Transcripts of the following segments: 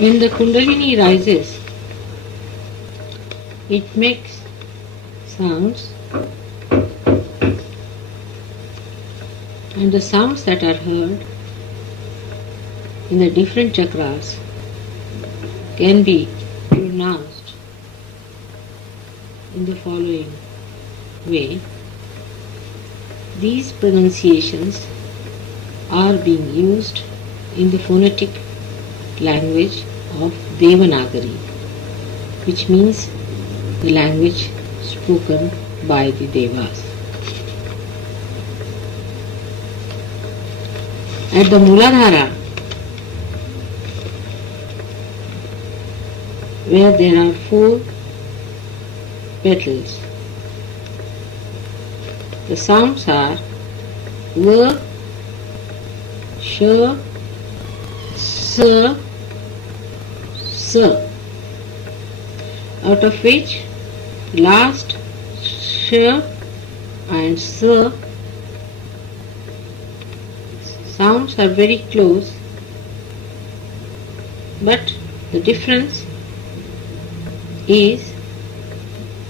When the Kundalini rises, it makes sounds, and the sounds that are heard in the different chakras can be pronounced in the following way. These pronunciations are being used in the phonetic language of Devanagari, which means the language spoken by the Devas. At the Muladhara, where there are 4 petals, the sounds are V, Sh, S, S, out of which the last Sh and S sounds are very close, but the difference is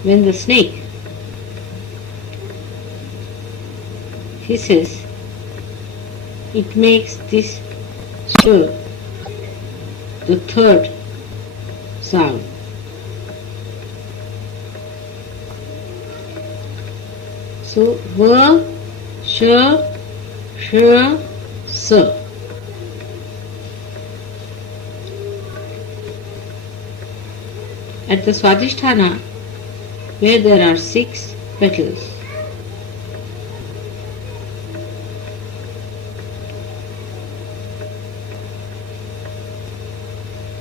when the snake hisses, it makes this sh, the third sound. So V, Sh, Sh, S. At the Swadhisthana, where there are 6 petals,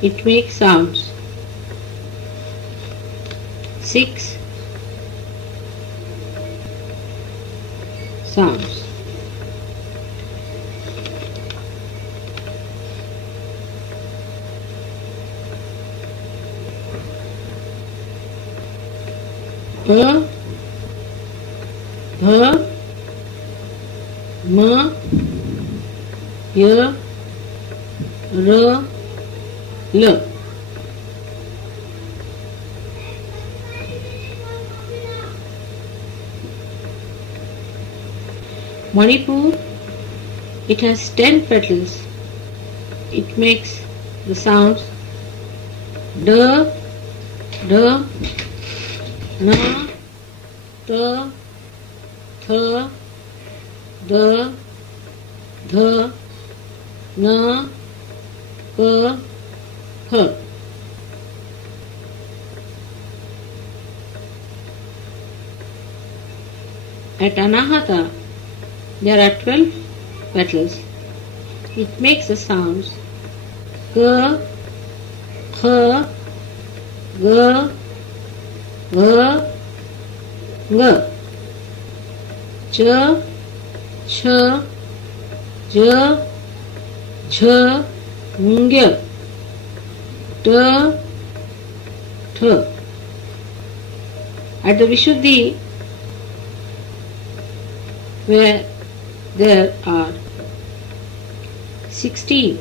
it makes sounds 6 sounds. P, P, M, Y, R, L. Manipur, it has 10 petals. It makes the sounds D, D, N, T, Th, D, Th, N, K, H. At Anahata, there are 12 petals. It makes the sounds K, K, G, G, G, Ch, Ch, J, J, Ng, T, T. At the Vishuddhi, where there are 16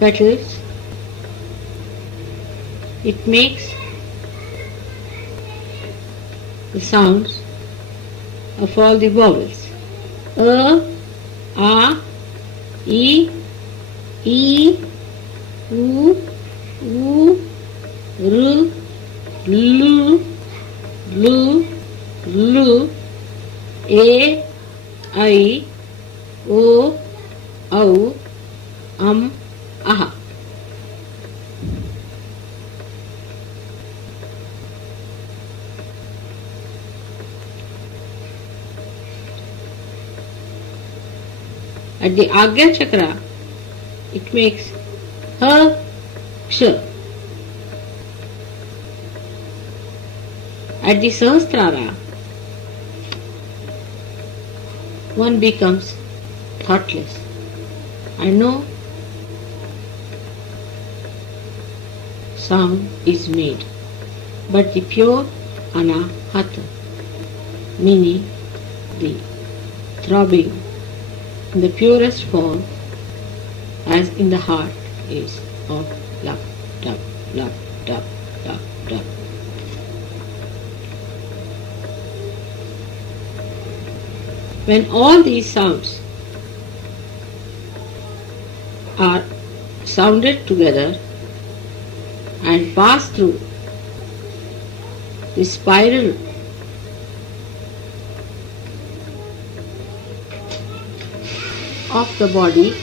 petals, it makes the sounds of all the vowels. A, I, U, R, L, L, A, I, O, Au, Aha. At the Agya chakra, it makes Ha, Ksha. At the Sahasrara, one becomes thoughtless. I know sound is made, but the pure Anahata, meaning the throbbing in the purest form, as in the heart is of love, love, love, love, love, love. When all these sounds are sounded together and pass through the spiral of the body,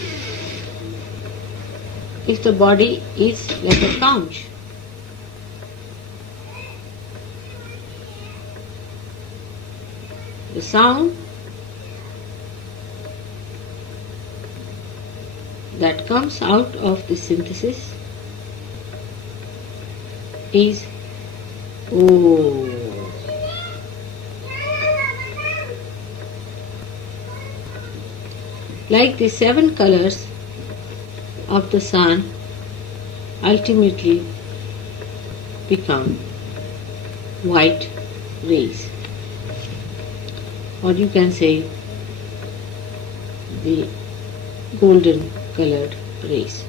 if the body is like a couch, the sound that comes out of the synthesis is oh. Like the 7 colors of the sun ultimately become white rays, or you can say the golden colored rays.